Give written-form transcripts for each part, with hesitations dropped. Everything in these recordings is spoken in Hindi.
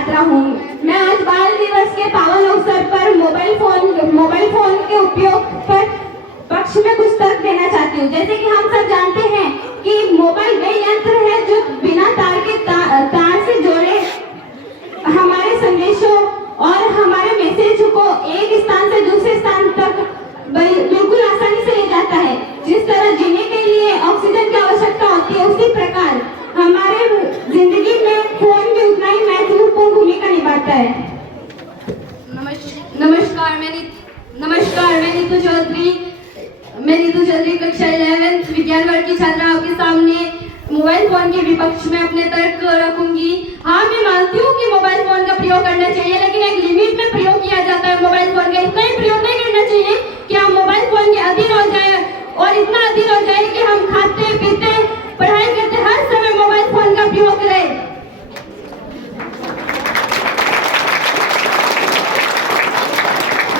छात्रा हूँ। मैं आज बाल दिवस के पावन अवसर पर मोबाइल फोन के उपयोग पर पक्ष में कुछ तर्क देना चाहती हूँ। जैसे कि हम सब जानते हैं कि मोबाइल वे यंत्र है जो बिना तार से जोड़े हमारे संदेशों और हमारे मैसेज को एक स्थान से दूसरे स्थान तक बिल्कुल आसानी से ले जाता है। जिस तरह जीने के लिए ऑक्सीजन की आवश्यकता होती है, उसी प्रकार हमारे जिंदगी में फोन भी उतना ही महत्वपूर्ण भूमिका निभाता है। नमस्कार, मैं नीतू चौधरी कक्षा 11 विज्ञान वर्ग की छात्रा आपके सामने मोबाइल फोन के विपक्ष में अपने तर्क रखूंगी। हाँ, मैं मानती हूँ कि मोबाइल फोन का प्रयोग करना चाहिए, लेकिन एक लिमिट में प्रयोग किया जाता है। मोबाइल फोन का इतना ही प्रयोग नहीं करना चाहिए कि हम मोबाइल फोन के अधीन हो जाए, और इतना अधीन हो जाए कि हम खाते पीते पढ़ाई करते हर समय मोबाइल फोन का प्रयोग करें।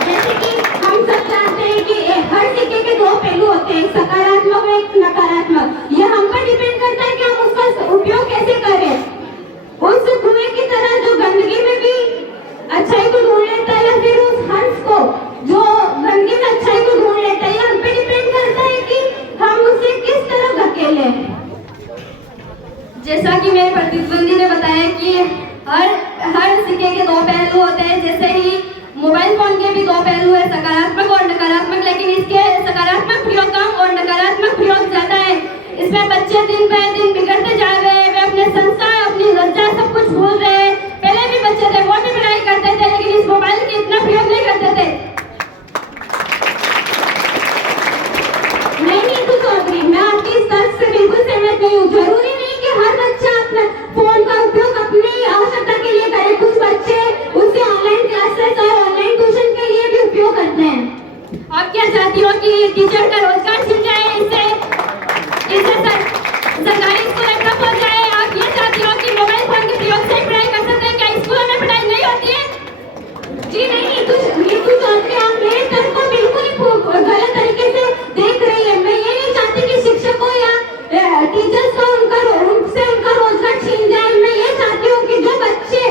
जैसे कि हम सब जानते हैं कि हर सिक्के के दो पहलू होते हैं, एक सकारात्मक और एक नकारात्मक। यह हम पर डिपेंड करता है कि हम उसका उपयोग कैसे करें। उस कुएं की तरह जो गंदगी में भी अच्छाई को ढूंढ लेता है, या फिर उस हंस को जो गंदगी में अच्छाई को ढूंढ लेता है, हम पे डिपेंड करता है कि हम उसे किस तरह धकेलें। जैसा कि मेरे प्रतिद्वंदी ने बताया कि हर सिक्के के दो पहलू होते हैं, जैसे ही मोबाइल फोन के भी दो पहलू है, सकारात्मक और नकारात्मक, लेकिन इसके सकारात्मक प्रयोग कम और नकारात्मक प्रयोग ज्यादा है। इसमें बच्चे दिन ब दिन बिगड़ते जा रहे हैं, वे अपने संस्कार, अपनी लज्जा सब कुछ भूल रहे हैं। पहले भी बच्चे थे, वो भी पढ़ाई करते थे, लेकिन इस मोबाइल के इतना प्रयोग नहीं करते थे। नहीं तो चौधरी, मैं आपकी इस तर्क से बिल्कुल सहमत नहीं हूँ। जरूरी नहीं कि हर बच्चा अपना फोन का उपयोग अपनी आवश्यकता के लिए करे। कुछ बच्चे उससे ऑनलाइन क्लासेस और ऑनलाइन ट्यूशन के लिए भी उपयोग करते हैं। आप क्या चाहती हो कि टीचर का रोजगार छिन जाए, इससे सरकारी स्कूल ठप हो जाए? आप ये चाहती हो कि मोबाइल फोन के प्रयोग से पढ़ाई कर सकते हैं? क्या स्कूलों में पढ़ाई नहीं होती है? जी नहीं, नीतू चौधरी, आप मेरे तर्क को बिल्कुल ही गलत तरीके से देख रही है। मैं ये नहीं चाहती कि शिक्षकों या टीचर्स को उनसे उनका रोजगार छीन जाए। मैं ये चाहती हूँ कि जो बच्चे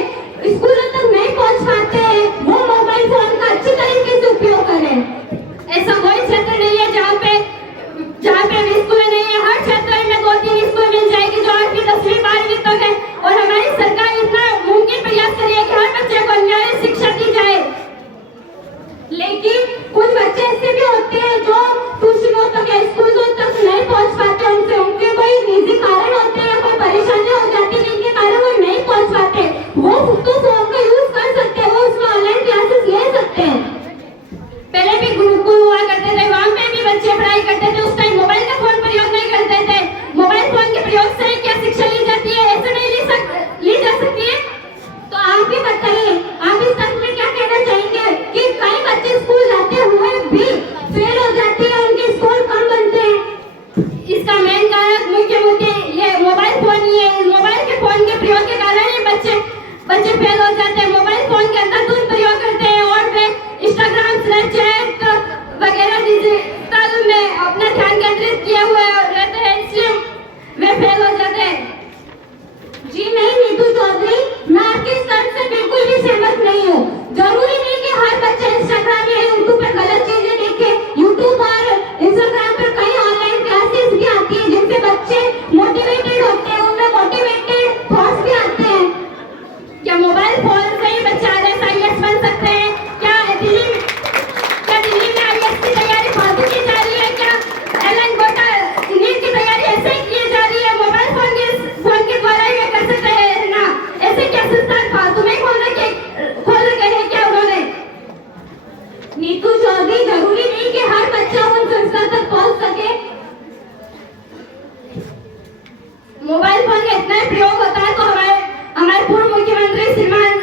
स्कूलों तक नहीं पहुँच पाते हैं, वो मोबाइल फोन का अच्छी तरीके से उपयोग करें। ऐसा कोई क्षेत्र नहीं है जहाँ पे स्कूल नहीं है। हर क्षेत्र में 2-3 स्कूल मिल जाएगी जो 8वीं 10वीं 12वीं तक है, और हमारी सरकार इतना मुमकिन प्रयास कर रही है कि हर बच्चे को न्याय शिक्षा दी जाए। लेकिन कुछ बच्चे ऐसे भी होते हैं जो ट्यूशनों तक या स्कूलों तक नहीं पहुंच पाते। उनके कोई निजी कारण होते हैं, कोई परेशानी हो जाती है जिनके कारण वो नहीं पहुंच पाते। वो तो फोन का यूज कर सकते हैं, वो उसमें ऑनलाइन क्लासेस ले सकते हैं। पहले भी गुरुकुल हुआ करते थे, वहाँ पे भी बच्चे पढ़ाई करते थे। उस टाइम मोबाइल का फोन प्रयोग नहीं करते थे। मोबाइल फोन के प्रयोग से क्या शिक्षा ली जाती है? ऐसे नहीं ली जा सकती है। तो आप ही बताइए, आप इस तक में क्या कहना चाहेंगे कि कई बच्चे स्कूल जाते हुए भी फेल हो जाते हैं, उनके स्कोर कम बनते हैं? इसका मेन कारण मुख्य मुद्दे ये मोबाइल फोन ही है। मोबाइल के फोन के प्रयोग के कारण ही बच्चे फेल हो जाते हैं। मोबाइल फोन के अंदर दूर प्रयोग करते हैं और वे इंस्टाग्राम, स्नैपचैट वगैरह डिजिटल में अपना ध्यान केंद्रित किए हुए रहते हैं, इसलिए वे फेल हो जाते हैं। जी नहीं नीतू चौधरी, मैं आपके इस तर्क से बिल्कुल भी सहमत नहीं हूँ। जरूरी नहीं कि हर बच्चा इंस्टाग्राम या यूट्यूब पर गलत चीजें देखे। यूट्यूब और इंस्टाग्राम पर कई ऑनलाइन क्लासेस भी आती है जिनसे बच्चे मोटिवेटेड होते हैं, उनमें मोटिवेटेड थॉट्स भी आते हैं। क्या मोबाइल फोन से ही बच्चा IAS बन सकते हैं? क्या दिल्ली में IAS की तैयारी फालतू की जा रही है? क्या एलन गोटा नीट की तैयारी ऐसे ही की जा रही है? मोबाइल फोन के द्वारा ही वे कर सकते हैं ना? ऐसे क्या संस्थान फालतू में खोल रखे हैं क्या उन्होंने? नीतू चौधरी, जरूरी नहीं कि हर बच्चा उन संस्था तक पहुंच सके। मोबाइल फोन का इतना प्रयोग होता है तो हमारे पूर्व मुख्यमंत्री श्रीमान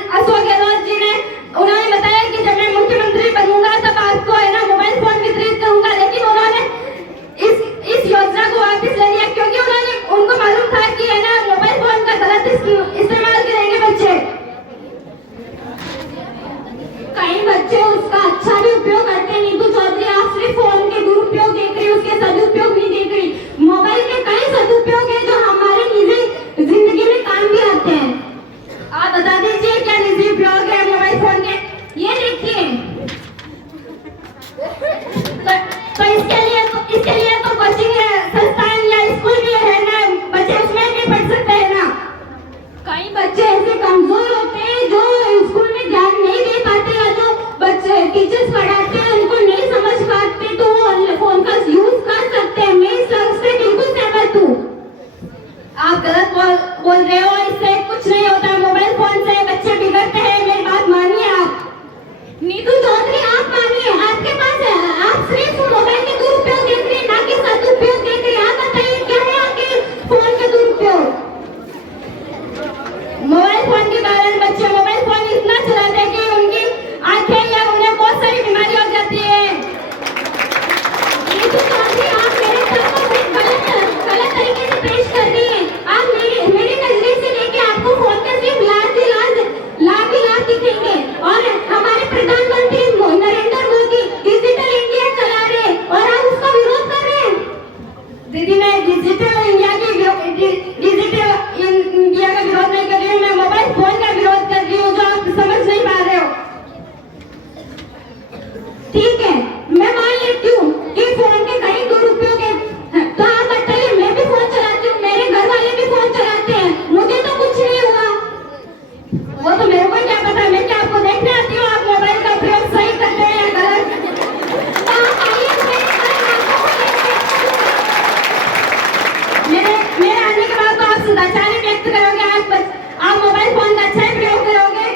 कई बच्चे ऐसे कमजोर होते हैं जो स्कूल में ध्यान नहीं दे पाते, या जो बच्चे टीचर्स पढ़ाते हैं उनको नहीं समझ पाते, तो वो फोन का यूज कर सकते हैं। मैं इस से बिल्कुल सहमत हूँ। आप गलत बोल रहे हो, इससे कुछ नहीं होता है। मोबाइल फोन से बच्चे बिगड़ते हैं, मेरी बात मानिए आप। नीतू चौधरी, आप मानिए, आपके पास है, आप सिर्फ मोबाइल के दुरुपयोग देख रहे हैं, ना कि सदुपयोग देख रहे हैं। आप बताइए क्या है आपके फोन के दुरुपयोग? मोबाइल फोन के कारण बच्चे मोबाइल फोन इतना चलाते हैं कि उनकी आंखें या उन्हें बहुत सारी बीमारी हो जाती है। नीतू चौधरी, आप मेरे सर को गलत तरीके से पेश कर रही हैं। आप मेरे नजरिए से लेके आपको फोन का सिर्फ लाभ ही लाभ दिखेंगे, और हमारे प्रधानमंत्री नरेंद्र मोदी डिजिटल इंडिया चला रहे हैं और आप उसका विरोध कर रहे हैं। दीदी, मैं डिजिटल इंडिया का विरोध नहीं कर रही हूँ, मैं मोबाइल फोन का विरोध कर रही हूँ, जो आप समझ नहीं पा रहे हो। ठीक है, मैं मान लेती हूँ कि फोन के कई दुरुपयोग हैं, तो आप बताइए, मैं भी फोन चलाती हूँ, मेरे घर वाले भी फोन चलाते हैं, मुझे तो कुछ नहीं हुआ। वो तो मेरे को क्या पता, मैं क्या आपको देखने आती हूँ आप मोबाइल का प्रयोग सही करते हैं या गलत? तो आप आइए, मेरे आने के बाद तो आप सदाचार ही व्यक्त करोगे, आप मोबाइल फोन का अच्छा ही प्रयोग करोगे।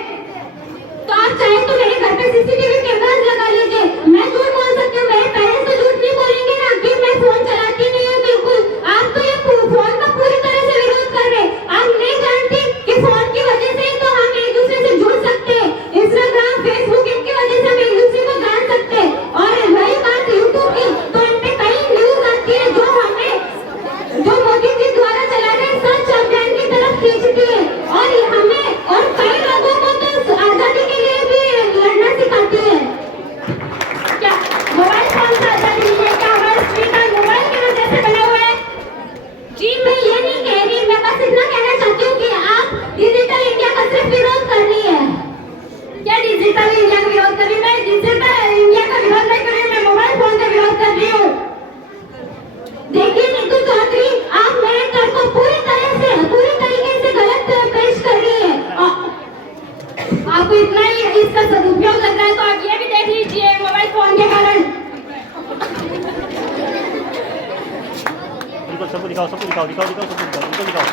तो आप चाहे तो मेरे घर पे सीसीटीवी कैमरास लगा लीजिए, मैं झूठ बोल सकती हूँ, मेरे पेरेंट्स तो झूठ नहीं बोलेंगे ना कि मैं फोन चलाती नहीं हूँ। बिल्कुल, आप तो ये फोन का पूरी तरह से विरोध कर रहे हैं। आप नहीं जानते कि फोन की वजह से तो हम एक दूसरे से जुड़ सकते हैं, इंस्टाग्राम, फेसबुक, इनकी वजह से हम एक दूसरे को जान सकते हैं। और रही बात यूट्यूब की, तो इन पे कई न्यूज आती है जो मोदी जी द्वारा चला रहे सच अभियान की तरफ खींचती है, और कई लोगों को तो आजादी के लिए भी लड़ना सिखाती है। क्या मोबाइल फोन से आजादी मिली है? क्या हमारे स्पीकर मोबाइल की वजह से बने हुए हैं? जी, मैं ये नहीं कह रही, मैं बस इतना कहना चाहती हूँ कि आप डिजिटल इंडिया का सिर्फ विरोध कर रही है। क्या डिजिटल इंडिया का विरोध कर रही हूँ? मैं डिजिटल इंडिया का विरोध नहीं कर रही हूँ, मैं मोबाइल फोन का विरोध कर रही हूँ। देखिए नीतू चौधरी, आप मेरे तर्क को पूरी तरीके से गलत पेश कर रही है। आपको इतना ही इसका सदुपयोग लग रहा है तो आप ये भी देख लीजिए, मोबाइल फोन के कारण। सबको दिखाओ, सबको दिखाओ, सबको दिखाओ।